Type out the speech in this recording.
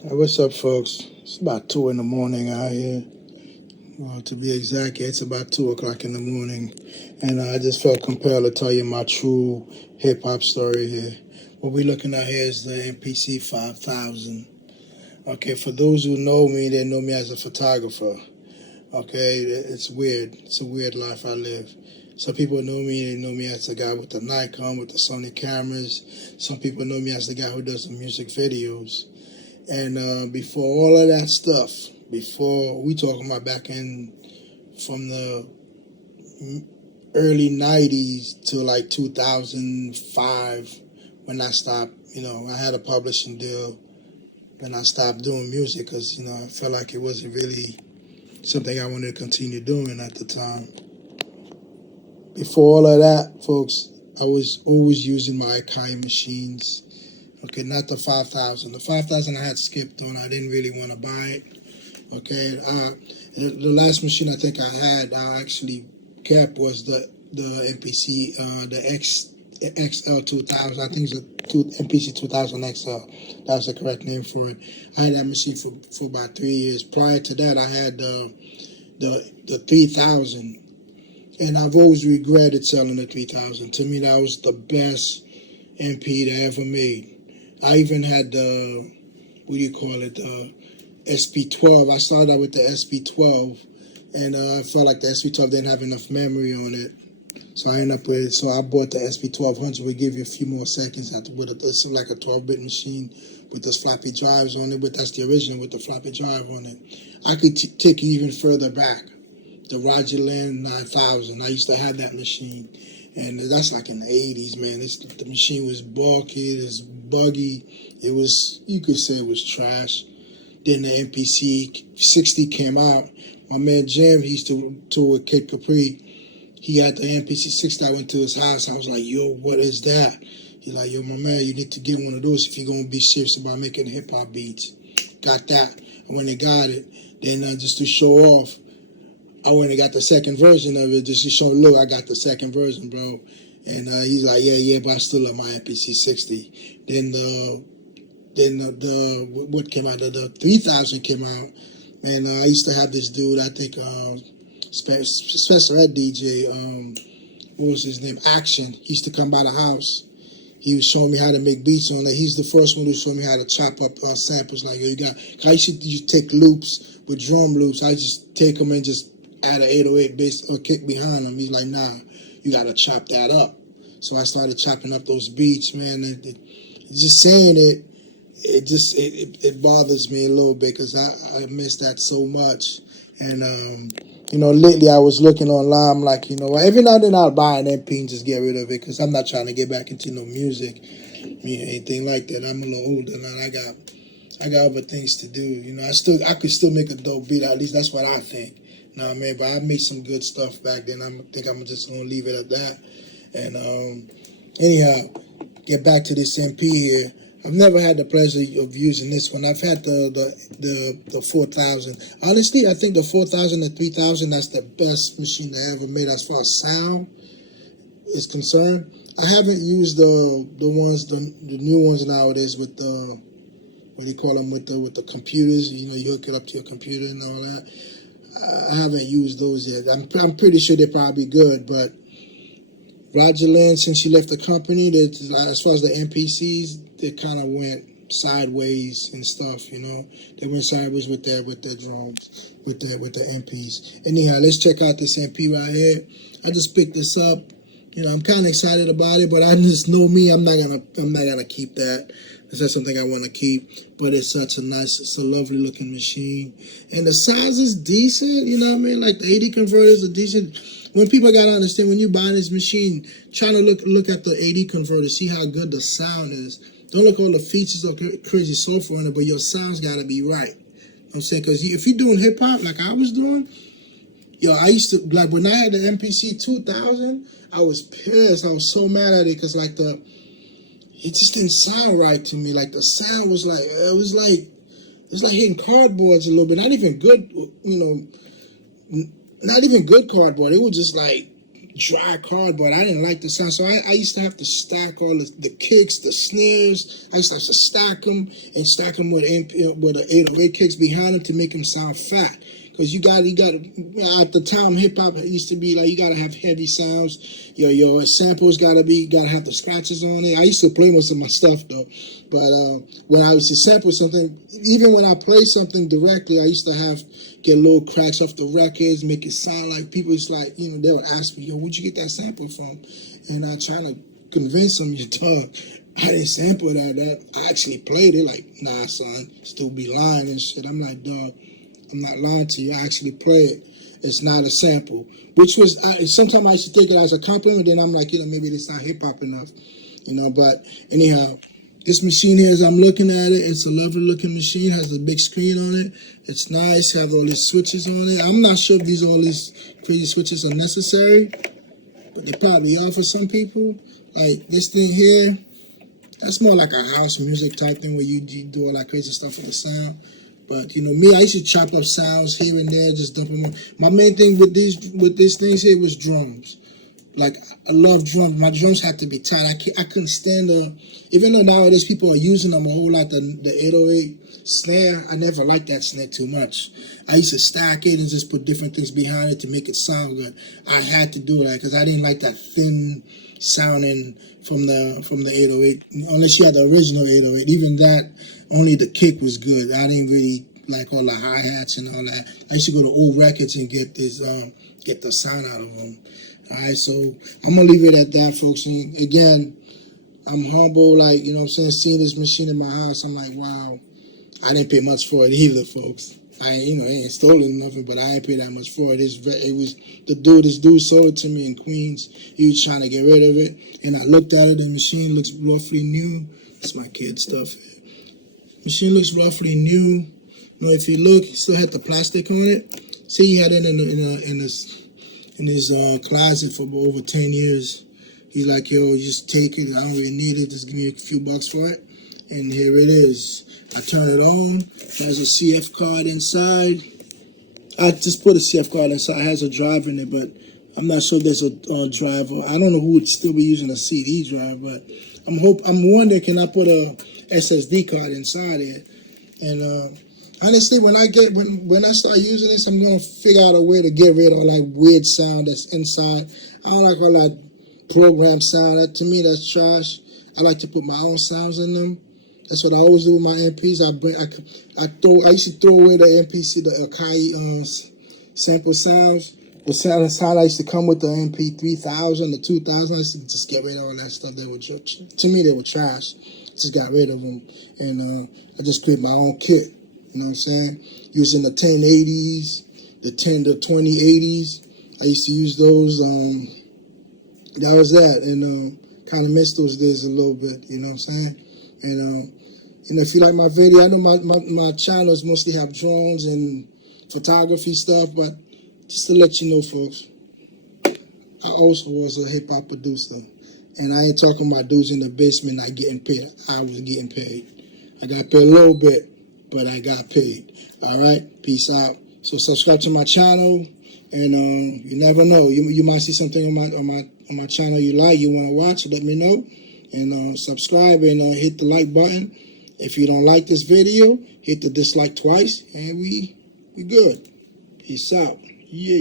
Hey, what's up, folks? It's about 2 in the morning out here. Well, to be exact, it's about 2 o'clock in the morning. And I just felt compelled to tell you my true hip hop story here. What we're looking at here is the MPC 5000. Okay, for those who know me, they know me as a photographer. Okay, it's weird. It's a weird life I live. Some people know me, they know me as the guy with the Nikon, with the Sony cameras. Some people know me as the guy who does the music videos. And before all of that stuff, before we talking about back in from the early 90s to like 2005 when I stopped, I had a publishing deal and I stopped doing music because, I felt like it wasn't really something I wanted to continue doing at the time. Before all of that, folks, I was always using my Akai machines. Okay, not the 5000. The 5000 I had skipped on. I didn't really want to buy it. Okay, the last machine I think I had I actually kept was the MPC the XL 2000. I think it's a MPC 2000 XL. That's the correct name for it. I had that machine for about 3 years. Prior to that, I had the 3000, and I've always regretted selling the 3000. To me, that was the best MP they ever made. I even had the what do you call it? The SP12. I started out with the SP12, and I felt like the SP12 didn't have enough memory on it, so I bought the SP1200. We give you a few more seconds after it's like a 12-bit machine with those floppy drives on it, but that's the original with the floppy drive on it. I could take you even further back. The Roger Land 9000. I used to have that machine, and that's like in the 80s, man. The machine was bulky, it was buggy. You could say it was trash. Then the MPC 60 came out. My man Jim, he used to tour with Kid Capri. He had the MPC 60. I went to his house. I was like, yo, what is that? He's like, yo, my man, you need to get one of those if you're going to be serious about making hip hop beats. Got that. And when they got it, then just to show off, I went and got the second version of it just to show, look, I got the second version, bro. And he's like, yeah, but I still love my MPC 60. Then what came out? The 3000 came out, and I used to have this dude. I think Spencer Ed DJ. What was his name? Action. He used to come by the house. He was showing me how to make beats on it. He's the first one who showed me how to chop up samples. Like I used to take loops with drum loops. I just take them and just add an 808 bass or kick behind them. He's like, nah, you got to chop that up. So I started chopping up those beats, man. Just saying it. It bothers me a little bit because I miss that so much. And lately I was looking online. I'm like, every now and then I'll buy an MP and just get rid of it because I'm not trying to get back into no music, anything like that. I'm a little older now. I got other things to do. I could still make a dope beat. At least that's what I think. You know what I mean? But I made some good stuff back then. I think I'm just gonna leave it at that. And anyhow, get back to this MP here. I've never had the pleasure of using this one. I've had the 4000. Honestly, I think the 4000 and 3000, that's the best machine they ever made as far as sound is concerned. I haven't used the new ones nowadays with the what do you call them with the computers. You hook it up to your computer and all that. I haven't used those yet. I'm pretty sure they're probably good, but Roger Lynn, since she left the company, that as far as the MPCs, they kind of went sideways and stuff. They went sideways with their drums, with the MPs. Anyhow, let's check out this MP right here. I just picked this up. I'm kind of excited about it, but I just know me. I'm not gonna keep that. It's not something I want to keep, but it's a lovely looking machine, and the size is decent. You know what I mean? Like the 80 converters are decent. When people gotta understand, when you buy this machine, trying to look at the 80 converter, see how good the sound is. Don't look at all the features or crazy software on it, but your sound's gotta be right. I'm saying, because if you're doing hip hop like I was doing, I used to, like when I had the MPC 2000, I was pissed. I was so mad at it because it just didn't sound right to me. Like the sound was like, it was like hitting cardboards a little bit. Not even good, not even good cardboard. It was just like dry cardboard. I didn't like the sound, so I used to have to stack all the kicks, the snares. I used to have to stack them with the 808 kicks behind them to make them sound fat. Because you got at the time hip hop used to be like you gotta have heavy sounds. Your samples gotta have the scratches on it. I used to play most of my stuff though, but when I used to sample something, even when I play something directly, I used to get little cracks off the records, make it sound like people. It's like they would ask me, "Yo, where'd you get that sample from?" And I trying to convince them, dog, I didn't sample that. I actually played it. Like, nah, son, still be lying and shit. I'm like, dog, I'm not lying to you. I actually play it. It's not a sample. Which was, sometimes I used to take it as a compliment. Then I'm like, maybe it's not hip hop enough. But anyhow, this machine here, as I'm looking at it, it's a lovely looking machine. Has a big screen on it. It's nice. Have all these switches on it. I'm not sure if all these crazy switches are necessary, but they probably are for some people. Like this thing here, that's more like a house music type thing where you do all that crazy stuff with the sound. But me, I used to chop up sounds here and there, just dump them in. My main thing with these things here was drums. Like, I love drums. My drums had to be tight. I couldn't stand even though nowadays people are using them a whole lot, the 808 snare, I never liked that snare too much. I used to stack it and just put different things behind it to make it sound good. I had to do that because I didn't like that thin sounding from the 808, unless you had the original 808. Even that, only the kick was good. I didn't really like all the hi-hats and all that. I used to go to old records and get the sound out of them. All right, so I'm going to leave it at that, folks. And again, I'm humble, like, seeing this machine in my house, I'm like, wow. I didn't pay much for it either, folks. I ain't stolen nothing, but I ain't paid that much for it. This dude sold it to me in Queens. He was trying to get rid of it. And I looked at it, the machine looks roughly new. That's my kid stuff. Machine looks roughly new. If you look, he still had the plastic on it. See, he had it in his closet for over 10 years. He's like, yo, just take it. I don't really need it. Just give me a few bucks for it. And here it is. I turn it on. It has a CF card inside. I just put a CF card inside. It has a drive in it, but I'm not sure there's a driver. I don't know who would still be using a CD drive, but I'm wondering, can I put a SSD card inside it? And honestly, when I start using this, I'm gonna figure out a way to get rid of all that weird sound that's inside. I don't like all that program sound. To me, that's trash. I like to put my own sounds in them. That's what I always do with my MPs. I used to throw away the MPC, the Akai sample sounds. The sound I used to come with the MP3000, the 2000. I used to just get rid of all that stuff. To me, they were trash. Just got rid of them, and I just created my own kit. You know what I'm saying? Using the 1080s, the 2080s. I used to use those. That was that, and kind of missed those days a little bit. You know what I'm saying? And if you like my video, I know my channels mostly have drones and photography stuff, but just to let you know, folks, I also was a hip hop producer, and I ain't talking about dudes in the basement not getting paid. I was getting paid. I got paid a little bit, but I got paid. All right, peace out. So subscribe to my channel, and you never know. You might see something on my channel you want to watch. Let me know, and subscribe and hit the like button. If you don't like this video, hit the dislike twice, and we good. Peace out. Yeah.